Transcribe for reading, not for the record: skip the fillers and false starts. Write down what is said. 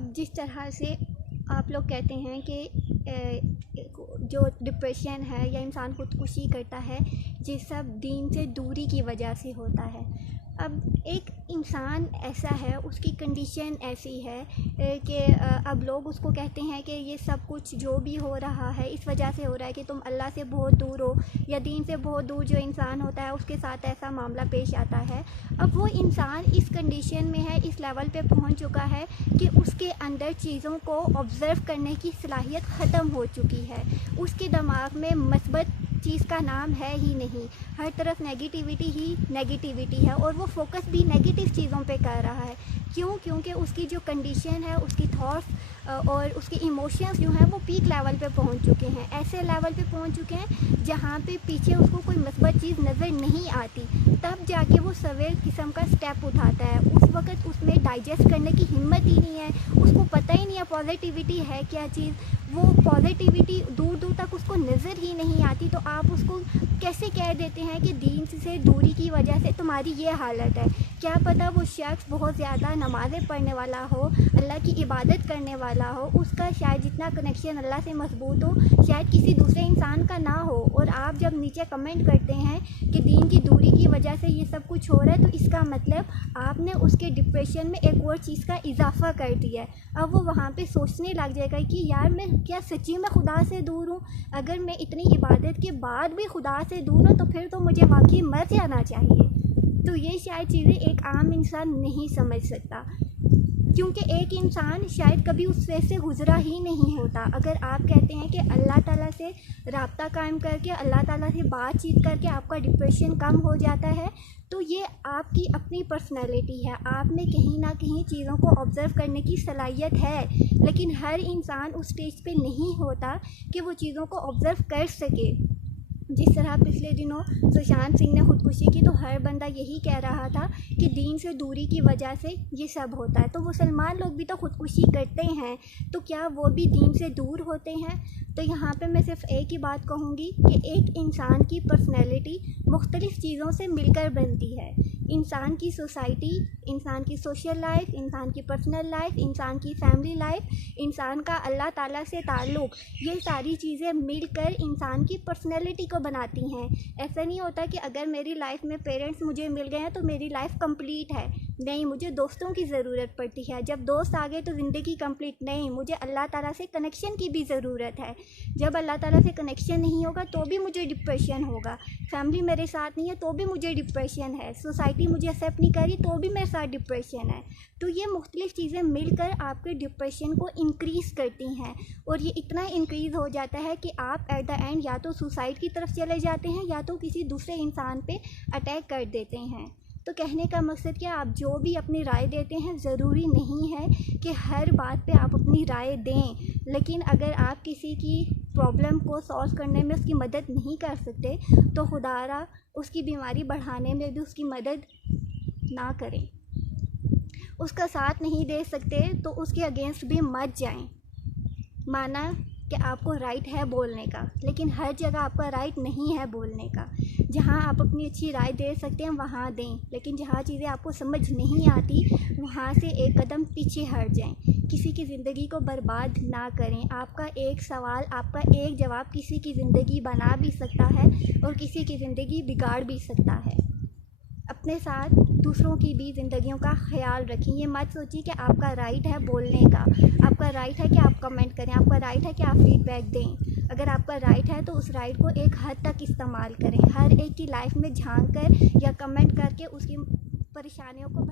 अब जिस तरह से आप लोग कहते हैं कि जो डिप्रेशन है या इंसान खुदकुशी करता है, ये सब दीन से दूरी की वजह से होता है। अब एक इंसान ऐसा है, उसकी कंडीशन ऐसी है कि अब लोग उसको कहते हैं कि ये सब कुछ जो भी हो रहा है इस वजह से हो रहा है कि तुम अल्लाह से बहुत दूर हो, या दीन से बहुत दूर जो इंसान होता है उसके साथ ऐसा मामला पेश आता है। अब वो इंसान इस कंडीशन में है, इस लेवल पे पहुंच चुका है कि उसके अंदर चीज़ों को ऑब्ज़र्व करने की सलाहियत ख़त्म हो चुकी है। उसके दिमाग में मस्बत चीज़ का नाम है ही नहीं, हर तरफ नेगेटिविटी ही नेगेटिविटी है, और वो फोकस भी नेगेटिव चीज़ों पे कर रहा है। क्यों? क्योंकि उसकी जो कंडीशन है, उसकी थॉट्स और उसके इमोशंस जो हैं वो पीक लेवल पे पहुंच चुके हैं, ऐसे लेवल पे पहुंच चुके हैं जहाँ पे पीछे उसको कोई मस्बत चीज़ नज़र नहीं आती। तब जाके वो सवेर किस्म का स्टेप उठाता है। उस वक़्त उसमें डाइजेस्ट करने की हिम्मत ही नहीं है, उसको पता ही नहीं है पॉजिटिविटी है क्या चीज़। वो पॉजिटिविटी दूर दूर तक उसको नज़र ही नहीं आती, तो आप उसको कैसे कह देते हैं कि दीन से दूरी की वजह से तुम्हारी ये हालत है। क्या पता वो शख्स बहुत ज़्यादा नमाज़ें पढ़ने वाला हो, अल्लाह की इबादत करने वाला हो, उसका शायद जितना कनेक्शन अल्लाह से मजबूत हो शायद किसी दूसरे इंसान का ना हो, और आप जब नीचे कमेंट करते हैं कि दीन की दूरी की वजह से ये सब कुछ हो रहा है, तो इसका मतलब आपने उसके डिप्रेशन में एक और चीज़ का इजाफा कर दिया है। अब वो वहाँ पे सोचने लग जाएगा कि यार मैं क्या सच्ची में खुदा से दूर हूँ? अगर मैं इतनी इबादत के बाद भी खुदा से दूर हूँ तो फिर तो मुझे वाकई मर जाना चाहिए। तो ये शायद चीज़ें एक आम इंसान नहीं समझ सकता, क्योंकि एक इंसान शायद कभी उस फेज़ से गुज़रा ही नहीं होता। अगर आप कहते हैं कि अल्लाह ताला से राब्ता कायम करके, अल्लाह ताला से बातचीत करके आपका डिप्रेशन कम हो जाता है, तो ये आपकी अपनी पर्सनैलिटी है। आप में कहीं ना कहीं चीज़ों को ऑब्ज़र्व करने की सलाहियत है, लेकिन हर इंसान उस स्टेज पे नहीं होता कि वो चीज़ों को ऑब्ज़र्व कर सके। जिस तरह पिछले दिनों सुशांत सिंह ने ख़ुदकुशी की, तो हर बंदा यही कह रहा था कि दीन से दूरी की वजह से ये सब होता है। तो मुसलमान लोग भी तो ख़ुदकुशी करते हैं, तो क्या वो भी दीन से दूर होते हैं? तो यहाँ पे मैं सिर्फ एक ही बात कहूँगी कि एक इंसान की पर्सनैलिटी मुख्तलिफ़ चीज़ों से मिलकर बनती है। इंसान की सोसाइटी, इंसान की सोशल लाइफ, इंसान की पर्सनल लाइफ, इंसान की फैमिली लाइफ, इंसान का अल्लाह ताला से ताल्लुक़, ये सारी चीज़ें मिलकर इंसान की पर्सनैलिटी को बनाती हैं। ऐसा नहीं होता कि अगर मेरी लाइफ में पेरेंट्स मुझे मिल गए हैं तो मेरी लाइफ कंप्लीट है। नहीं, मुझे दोस्तों की ज़रूरत पड़ती है। जब दोस्त आ गए तो ज़िंदगी कंप्लीट नहीं, मुझे अल्लाह ताला से कनेक्शन की भी ज़रूरत है। जब अल्लाह ताला से कनेक्शन नहीं होगा तो भी मुझे डिप्रेशन होगा। फैमिली मेरे साथ नहीं है तो भी मुझे डिप्रेशन है। सोसाइटी मुझे एक्सेप्ट नहीं कर रही तो भी मेरे साथ डिप्रेशन है। तो ये मुख्तलिफ़ चीज़ें मिलकर आपके डिप्रेशन को इंक्रीज़ करती हैं, और ये इतना इंक्रीज़ हो जाता है कि आप एट द एंड या तो सुसाइड की तरफ चले जाते हैं या तो किसी दूसरे इंसान पे अटैक कर देते हैं। तो कहने का मकसद क्या, आप जो भी अपनी राय देते हैं, ज़रूरी नहीं है कि हर बात पे आप अपनी राय दें, लेकिन अगर आप किसी की प्रॉब्लम को सॉल्व करने में उसकी मदद नहीं कर सकते तो खुदारा उसकी बीमारी बढ़ाने में भी उसकी मदद ना करें। उसका साथ नहीं दे सकते तो उसके अगेंस्ट भी मत जाएं। माना कि आपको राइट है बोलने का, लेकिन हर जगह आपका राइट नहीं है बोलने का। जहाँ आप अपनी अच्छी राय दे सकते हैं वहाँ दें, लेकिन जहाँ चीज़ें आपको समझ नहीं आती वहाँ से एक कदम पीछे हट जाएं। किसी की ज़िंदगी को बर्बाद ना करें। आपका एक सवाल, आपका एक जवाब किसी की ज़िंदगी बना भी सकता है और किसी की ज़िंदगी बिगाड़ भी सकता है। अपने साथ दूसरों की भी ज़िंदगियों का ख्याल रखें। ये मत सोचिए कि आपका राइट है बोलने का, आपका राइट है कि आप कमेंट करें, आपका राइट है कि आप फीडबैक दें। अगर आपका राइट है तो उस राइट को एक हद तक इस्तेमाल करें। हर एक की लाइफ में झांक कर या कमेंट करके उसकी परेशानियों को